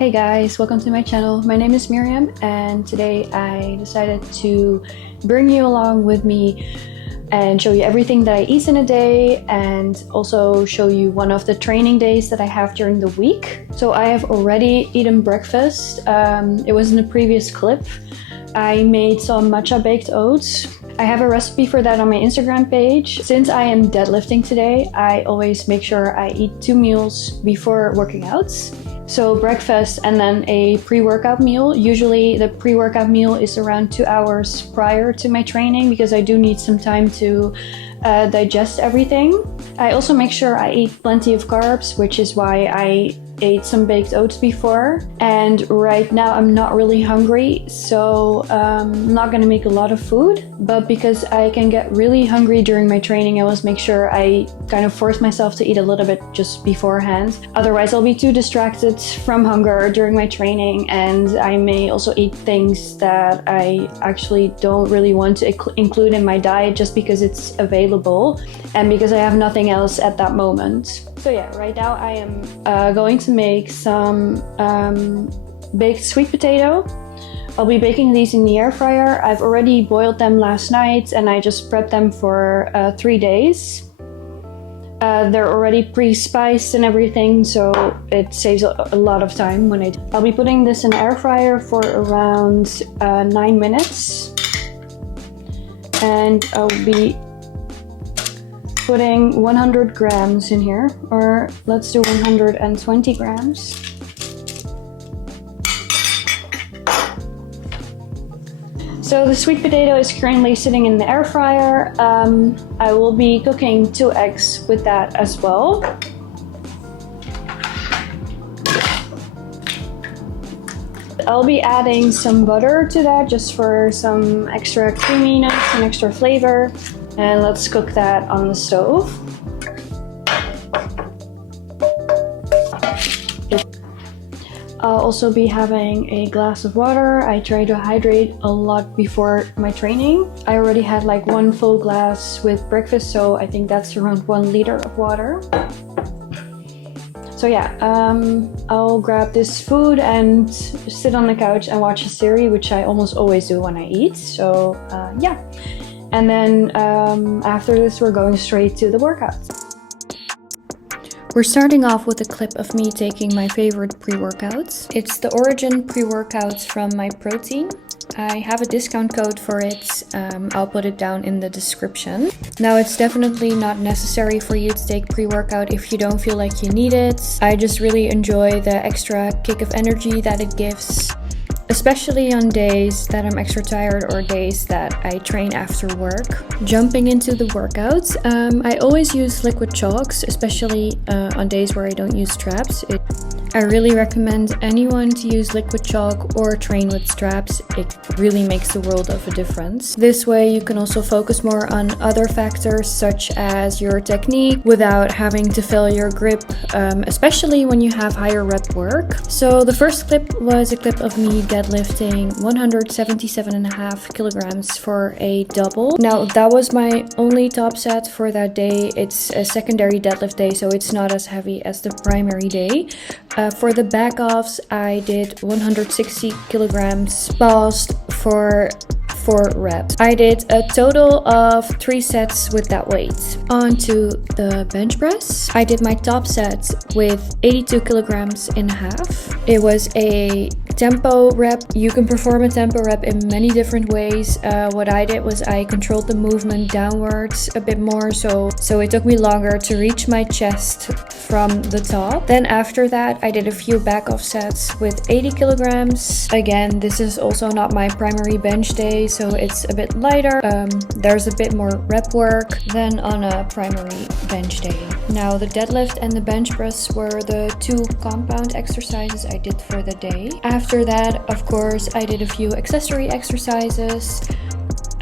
Hey guys, welcome to my channel. My name is Miriam and today I decided to bring you along with me and show you everything that I eat in a day and also show you one of the training days that I have during the week. So I have already eaten breakfast. It was in a previous clip. I made some matcha baked oats. I have a recipe for that on my Instagram page. Since I am deadlifting today, I always make sure I eat 2 meals before working out. So breakfast and then a pre-workout meal. Usually the pre-workout meal is around 2 hours prior to my training because I do need some time to digest everything. I also make sure I eat plenty of carbs, which is why I ate some baked oats before. And right now I'm not really hungry, so I'm not gonna make a lot of food. But because I can get really hungry during my training, I always make sure I kind of force myself to eat a little bit just beforehand. Otherwise I'll be too distracted from hunger during my training, and I may also eat things that I actually don't really want to include in my diet just because it's available and because I have nothing else at that moment. So yeah, right now I am going to make some baked sweet potato. I'll be baking these in the air fryer. I've already boiled them last night and I just prepped them for 3 days. They're already pre-spiced and everything, so it saves a lot of time when I'll be putting this in the air fryer for around 9 minutes. And I'll be putting 100 grams in here, or let's do 120 grams. So the sweet potato is currently sitting in the air fryer. I will be cooking 2 eggs with that as well. I'll be adding some butter to that just for some extra creaminess and extra flavor. And let's cook that on the stove. I'll also be having a glass of water. I try to hydrate a lot before my training. I already had like 1 full glass with breakfast, so I think that's around 1 liter of water. So yeah, I'll grab this food and sit on the couch and watch a series, which I almost always do when I eat. So yeah. And then after this, we're going straight to the workout. We're starting off with a clip of me taking my favorite pre-workouts. It's the Origin pre-workouts from Myprotein. I have a discount code for it. I'll put it down in the description. Now, it's definitely not necessary for you to take pre-workout if you don't feel like you need it. I just really enjoy the extra kick of energy that it gives, especially on days that I'm extra tired or days that I train after work. Jumping into the workouts, I always use liquid chalks, especially on days where I don't use straps. I really recommend anyone to use liquid chalk or train with straps. It really makes a world of a difference. This way you can also focus more on other factors such as your technique without having to fail your grip, especially when you have higher rep work. So the first clip was a clip of me deadlifting 177.5 kilograms for a double. Now that was my only top set for that day. It's a secondary deadlift day, so it's not as heavy as the primary day. For the back offs, I did 160 kilograms paused for 4 reps. I did a total of 3 sets with that weight. On to the bench press. I did my top set with 82 kilograms and a half. It was a tempo rep. You can perform a tempo rep in many different ways. What I did was I controlled the movement downwards a bit more, so it took me longer to reach my chest from the top. Then after that, I did a few back off sets with 80 kilograms. Again, this is also not my primary bench day, so it's a bit lighter. There's a bit more rep work than on a primary bench day. Now the deadlift and the bench press were the 2 compound exercises I did for the day. After that, of course, I did a few accessory exercises.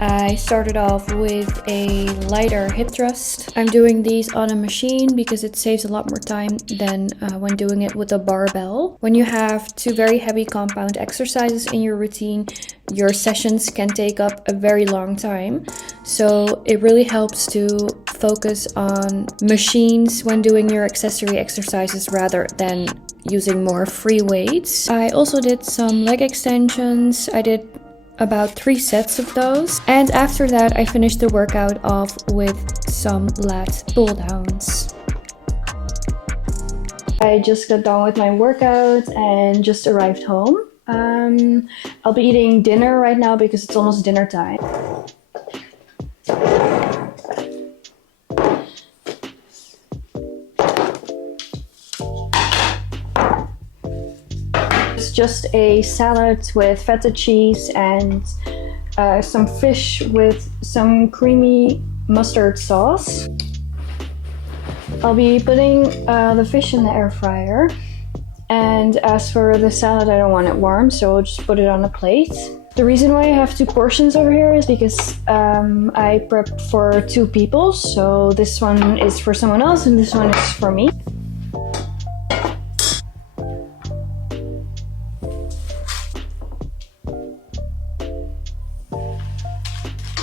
I started off with a lighter hip thrust. I'm doing these on a machine because it saves a lot more time than when doing it with a barbell. When you have 2 very heavy compound exercises in your routine, your sessions can take up a very long time. So it really helps to focus on machines when doing your accessory exercises rather than using more free weights. I also did some leg extensions. I did about 3 sets of those. And after that, I finished the workout off with some lat pull downs. I just got done with my workout and just arrived home. I'll be eating dinner right now because it's almost dinner time. It's just a salad with feta cheese and some fish with some creamy mustard sauce. I'll be putting the fish in the air fryer. And as for the salad, I don't want it warm, so I'll just put it on a plate. The reason why I have 2 portions over here is because I prepped for 2 people. So this one is for someone else and this one is for me.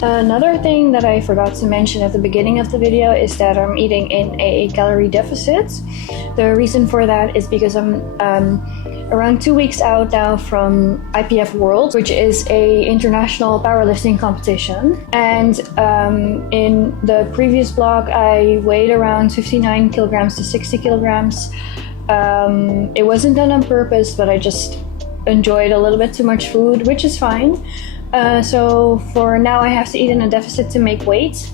Another thing that I forgot to mention at the beginning of the video is that I'm eating in a calorie deficit. The reason for that is because I'm around 2 weeks out now from IPF World, which is a international powerlifting competition. And in the previous vlog, I weighed around 59 kilograms to 60 kilograms. It wasn't done on purpose, but I just enjoyed a little bit too much food, which is fine. So for now I have to eat in a deficit to make weight.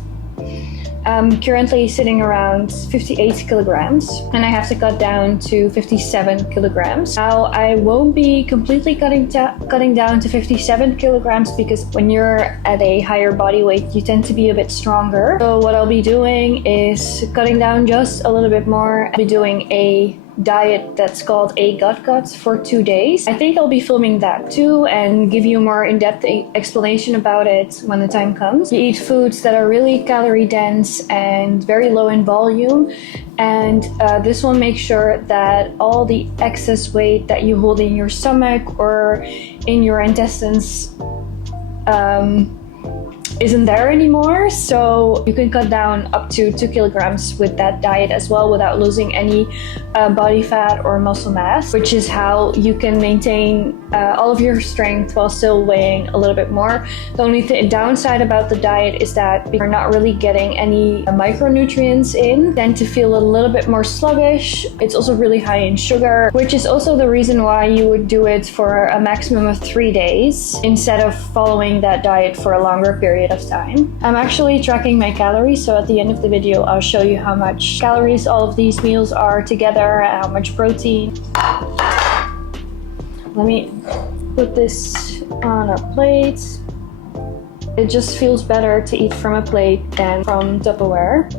I'm currently sitting around 58 kilograms and I have to cut down to 57 kilograms. Now I won't be completely cutting down to 57 kilograms because when you're at a higher body weight you tend to be a bit stronger. So what I'll be doing is cutting down just a little bit more. I'll be doing a diet that's called a gut cut for 2 days. I think I'll be filming that too and give you a more in-depth explanation about it when the time comes. You eat foods that are really calorie dense and very low in volume, and this will make sure that all the excess weight that you hold in your stomach or in your intestines isn't there anymore. So you can cut down up to 2 kilograms with that diet as well without losing any body fat or muscle mass, which is how you can maintain all of your strength while still weighing a little bit more. The only downside about the diet is that you're not really getting any micronutrients in. You tend to feel a little bit more sluggish. It's also really high in sugar, which is also the reason why you would do it for a maximum of 3 days instead of following that diet for a longer period of time. I'm actually tracking my calories, so at the end of the video I'll show you how much calories all of these meals are together and how much protein. Let me put this on a plate. It just feels better to eat from a plate than from Tupperware.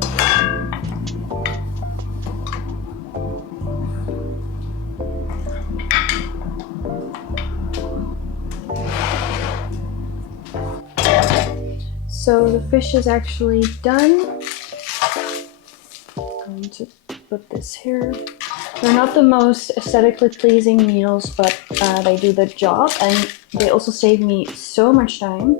So the fish is actually done. I'm going to put this here. They're not the most aesthetically pleasing meals, but they do the job and they also save me so much time.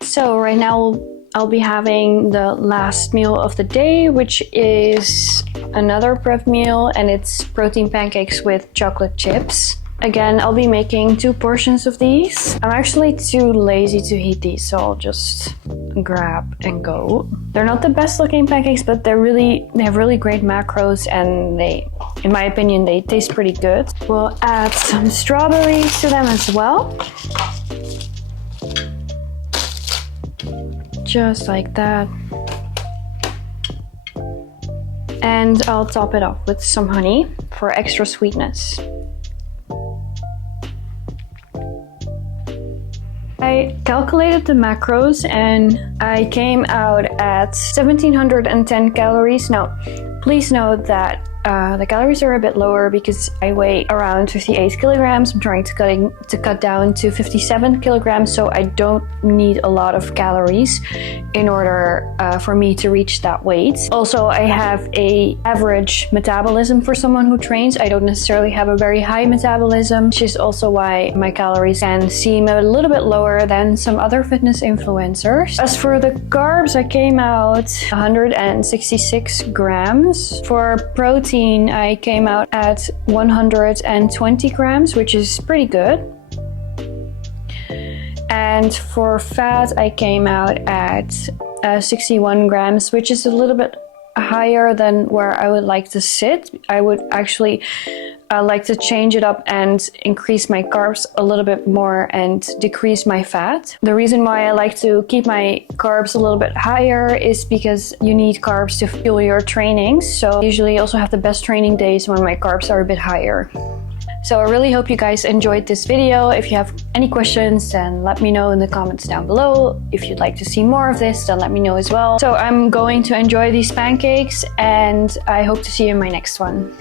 So right now I'll be having the last meal of the day, which is another prep meal, and it's protein pancakes with chocolate chips. Again, I'll be making 2 portions of these. I'm actually too lazy to heat these, so I'll just grab and go. They're not the best looking pancakes, but they have really great macros, and in my opinion, they taste pretty good. We'll add some strawberries to them as well. Just like that. And I'll top it off with some honey for extra sweetness. I calculated the macros and I came out at 1710 calories. Now, please note that the calories are a bit lower because I weigh around 58 kilograms. I'm trying to cut down to 57 kilograms, so I don't need a lot of calories in order for me to reach that weight. Also, I have an average metabolism for someone who trains. I don't necessarily have a very high metabolism, which is also why my calories can seem a little bit lower than some other fitness influencers. As for the carbs, I came out 166 grams. grams. For protein, I came out at 120 grams, which is pretty good. And for fat, I came out at 61 grams, which is a little bit higher than where I would like to sit. I would actually like to change it up and increase my carbs a little bit more and decrease my fat. The reason why I like to keep my carbs a little bit higher is because you need carbs to fuel your training. So I usually also have the best training days when my carbs are a bit higher. So I really hope you guys enjoyed this video. If you have any questions, then let me know in the comments down below. If you'd like to see more of this, then let me know as well. So I'm going to enjoy these pancakes and I hope to see you in my next one.